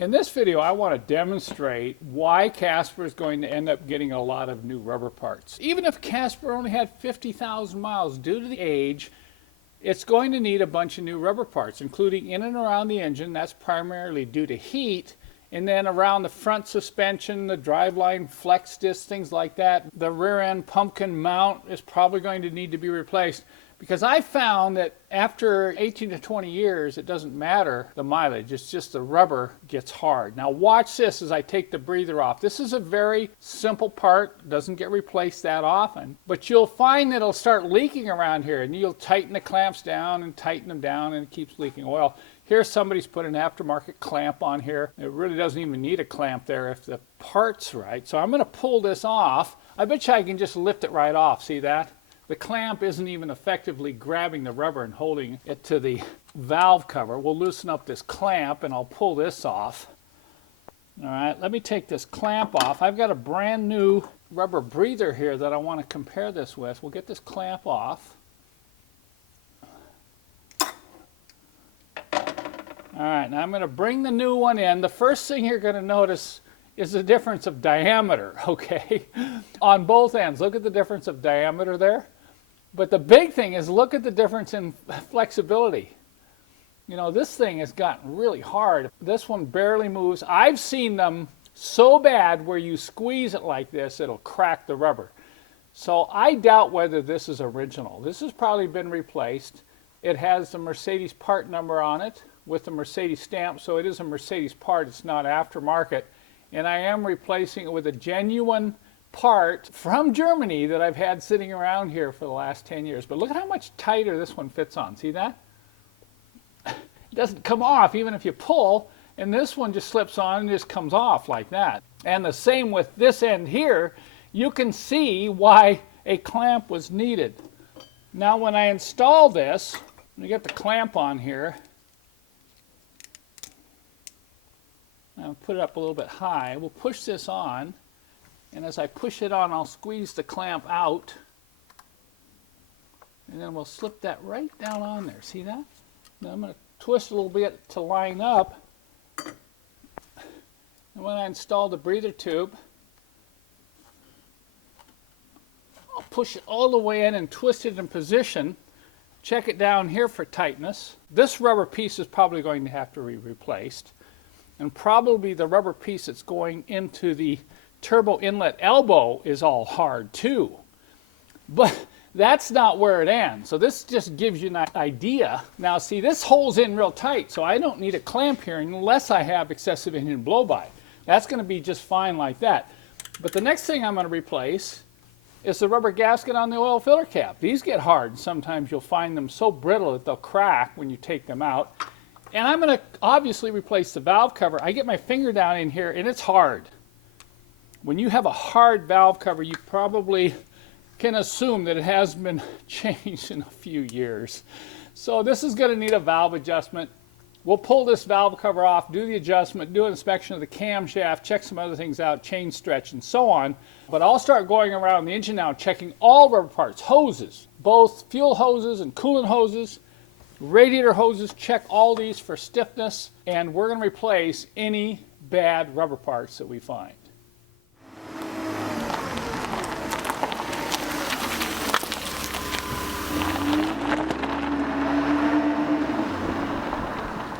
In this video, I want to demonstrate why Casper is going to end up getting a lot of new rubber parts. Even if Casper only had 50,000 miles, due to the age, it's going to need a bunch of new rubber parts, including in and around the engine. That's primarily due to heat. And then around the front suspension, the driveline flex disc, things like that. The rear end pumpkin mount is probably going to need to be replaced, because I found that after 18 to 20 years, it doesn't matter the mileage. It's just the rubber gets hard. Now watch this as I take the breather off. This is a very simple part, doesn't get replaced that often, but you'll find that it'll start leaking around here, and you'll tighten the clamps down and tighten them down, and it keeps leaking oil. Here somebody's put an aftermarket clamp on here. It really doesn't even need a clamp there if the part's right. So I'm going to pull this off. I bet you I can just lift it right off. See that? The clamp isn't even effectively grabbing the rubber and holding it to the valve cover. We'll loosen up this clamp and I'll pull this off. All right, let me take this clamp off. I've got a brand new rubber breather here that I want to compare this with. We'll get this clamp off. All right, now I'm going to bring the new one in. The first thing you're going to notice is the difference of diameter, okay? On both ends, look at the difference of diameter there. But the big thing is look at the difference in flexibility. You know, this thing has gotten really hard. This one barely moves. I've seen them so bad where you squeeze it like this, it'll crack the rubber. So I doubt whether this is original. This has probably been replaced. It has the Mercedes part number on it with the Mercedes stamp, so it is a Mercedes part, it's not aftermarket. And I am replacing it with a genuine part from Germany that I've had sitting around here for the last 10 years. But look at how much tighter this one fits on. See that? It doesn't come off even if you pull, and this one just slips on and just comes off like that. And the same with this end here. You can see why a clamp was needed. Now when I install this, let me get the clamp on here. I'll put it up a little bit high. We'll push this on, and as I push it on, I'll squeeze the clamp out, and then we'll slip that right down on there. See that? Now I'm going to twist a little bit to line up, and when I install the breather tube, I'll push it all the way in and twist it in position. Check it down here for tightness. This rubber piece is probably going to have to be replaced. And probably the rubber piece that's going into the turbo inlet elbow is all hard too. But that's not where it ends. So this just gives you an idea. Now see, this holds in real tight, so I don't need a clamp here unless I have excessive engine blow-by. That's going to be just fine like that. But the next thing I'm going to replace is the rubber gasket on the oil filter cap. These get hard. Sometimes you'll find them so brittle that they'll crack when you take them out. And I'm going to obviously replace the valve cover. I get my finger down in here and it's hard. When you have a hard valve cover, you probably can assume that it has been changed in a few years. So this is going to need a valve adjustment. We'll pull this valve cover off, do the adjustment, do an inspection of the camshaft, check some other things out, chain stretch and so on. But I'll start going around the engine now checking all rubber parts, hoses, both fuel hoses and coolant hoses, radiator hoses, check all these for stiffness, and we're going to replace any bad rubber parts that we find.